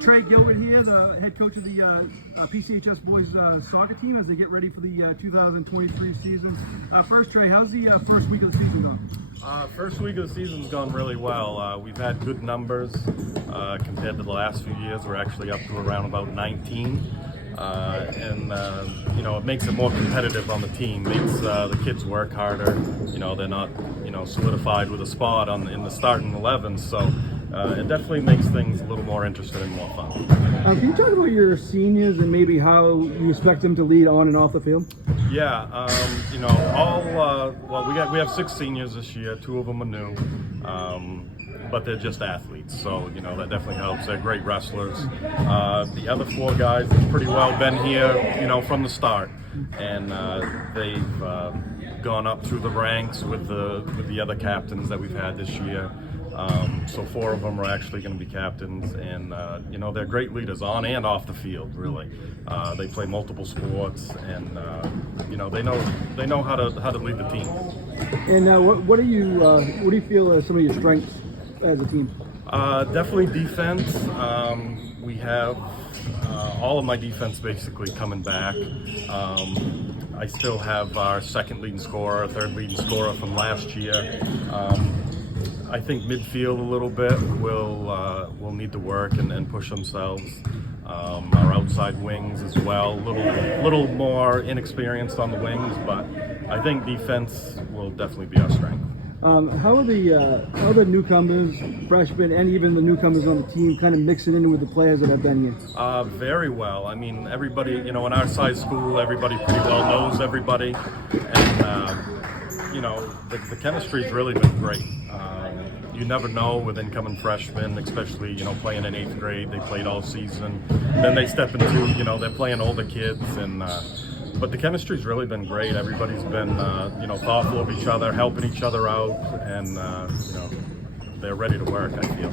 Trey Gilbert here, the head coach of the PCHS boys soccer team as they get ready for the 2023 season. First, Trey, how's the first week of the season gone? First week of the season's gone really well. We've had good numbers compared to the last few years. We're actually up to around about 19. You know, it makes it more competitive on the team, makes the kids work harder. You know, they're not, solidified with a spot in the starting 11, so it definitely makes things a little more interesting and more fun. Can you talk about your seniors and maybe how you expect them to lead on and off the field? Yeah, we have 6 seniors this year. 2 of them are new. But they're just athletes, so that definitely helps. They're great wrestlers. The other 4 guys have pretty well been here, from the start, and they've gone up through the ranks with the other captains that we've had this year. So 4 of them are actually going to be captains, and they're great leaders on and off the field. Really, they play multiple sports, and they know how to lead the team. And what do you feel are some of your strengths as a team? Definitely defense. We have all of my defense basically coming back. I still have our second leading scorer, third leading scorer from last year. I think midfield a little bit will need to work and push themselves. Our outside wings as well, a little more inexperienced on the wings, but I think defense will definitely be our strength. How are the newcomers, freshmen, and even the newcomers on the team kind of mixing in with the players that have been here? Very well. I mean, everybody, in our size school, everybody pretty well knows everybody, and the chemistry's really been great. You never know with incoming freshmen, especially playing in 8th grade. They played all season, then they step into they're playing older kids, and but the chemistry's really been great. Everybody's been thoughtful of each other, helping each other out, and they're ready to work, I feel.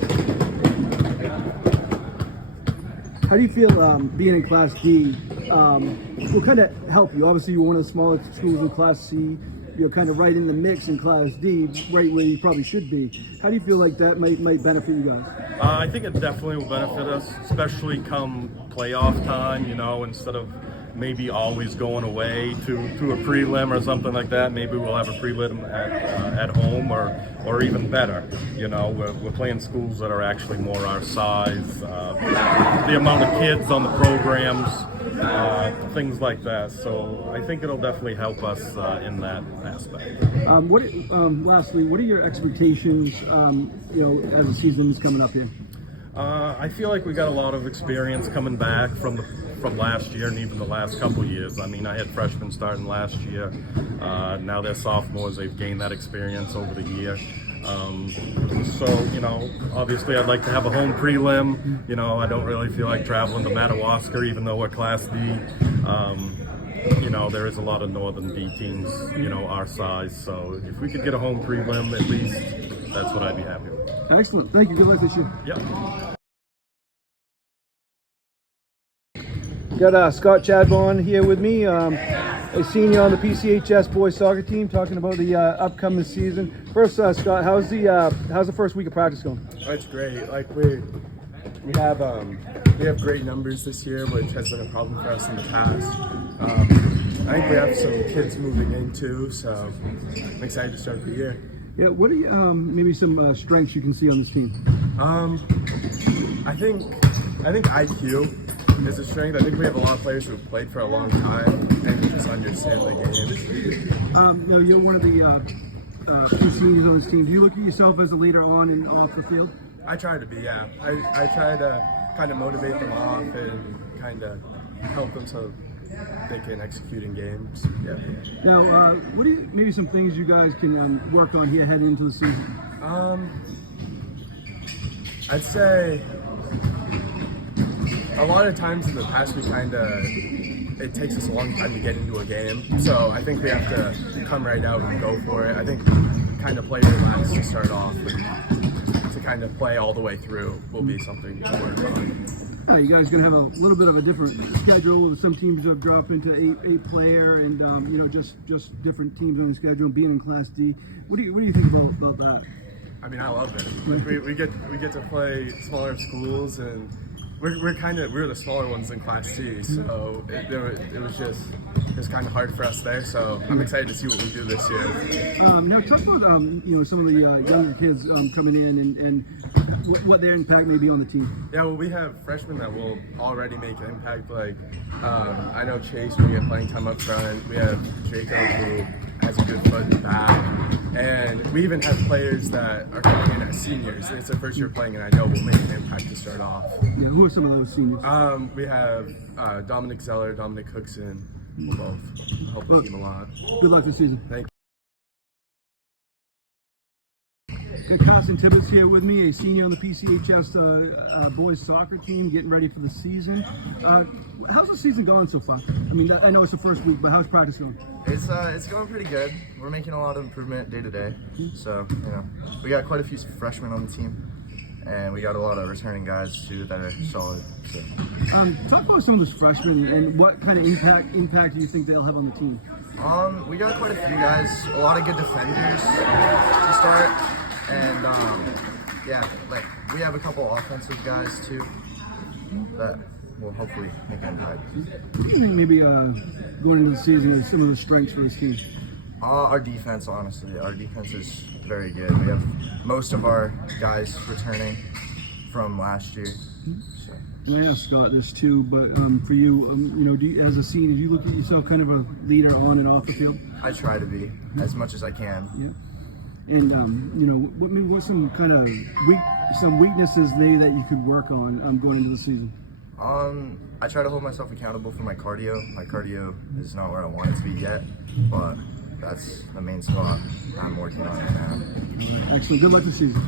How do you feel being in Class D will kind of help you? Obviously, you're one of the smaller schools in Class C. You're kind of right in the mix in Class D, right where you probably should be. How do you feel like that might benefit you guys? I think it definitely will benefit us, especially come playoff time, instead of maybe always going away to a prelim or something like that. Maybe we'll have a prelim at home or even better. We're playing schools that are actually more our size, the amount of kids on the programs, things like that. So I think it'll definitely help us in that aspect. Lastly, what are your expectations, as the season's coming up here? I feel like we got a lot of experience coming back from last year and even the last couple years. I mean, I had freshmen starting last year. Now they're sophomores. They've gained that experience over the year. Obviously I'd like to have a home prelim. I don't really feel like traveling to Madawaska, even though we're Class D. There is a lot of Northern D teams, our size. So if we could get a home prelim, at least, that's what I'd be happy with. Excellent. Thank you. Good luck this year. Yep. Got Scott Chadbourne here with me, a senior on the PCHS boys soccer team, talking about the upcoming season. First, Scott, how's the first week of practice going? Oh, it's great. Like we have great numbers this year, which has been a problem for us in the past. I think we have some kids moving in too, so I'm excited to start the year. Yeah, what are you, maybe some strengths you can see on this team? I think IQ is a strength. I think we have a lot of players who have played for a long time and just understand the game. You're one of the two seniors on this team. Do you look at yourself as a leader on and off the field? I try to be, yeah. I try to kind of motivate them off and kind of help them so they can execute in games. Yeah. Now, what are maybe some things you guys can work on here heading into the season? I'd say a lot of times in the past it takes us a long time to get into a game. So I think we have to come right out and go for it. I think kind of play relaxed to start off and to kind of play all the way through will be something to work on. You guys are going to have a little bit of a different schedule. Some teams have dropped into eight player and just different teams on the schedule. Being in Class D, what do you think about that? I mean, I love it. Like we get to play smaller schools and we're the smaller ones in Class C, so it was kind of hard for us there. So I'm excited to see what we do this year. Now talk about some of the younger kids coming in and what their impact may be on the team. Yeah, well, we have freshmen that will already make an impact. Like I know Chase will get playing time up front. We have Jacob who has a good foot in the back, and we even have players that are coming in as seniors. It's their first year playing, and I know will make an impact to start off. Yeah, who are some of those seniors? We have Dominic Zeller, Dominic Cookson. We'll both help the team a lot. Good luck this season. Thank you. Got Carson Tibbets here with me, a senior on the PCHS boys soccer team, getting ready for the season. How's the season going so far? I mean, I know it's the first week, but how's practice going? It's going pretty good. We're making a lot of improvement day to day. So, we got quite a few freshmen on the team, and we got a lot of returning guys too that are solid. So. Talk about some of those freshmen and what kind of impact do you think they'll have on the team? We got quite a few guys, a lot of good defenders to start, and we have a couple offensive guys too that will hopefully make an impact. What do you think maybe going into the season are some of the strengths for this team? Our defense, honestly, our defense is very good. We have most of our guys returning from last year. So. Yeah, Scott, there's two, but for you, as a senior, do you look at yourself kind of a leader on and off the field? I try to be as much as I can. Yeah. And what's some kind of some weaknesses maybe that you could work on going into the season? I try to hold myself accountable for my cardio. My cardio is not where I want it to be yet, but that's the main spot I'm working on it now. Excellent. Good luck this season.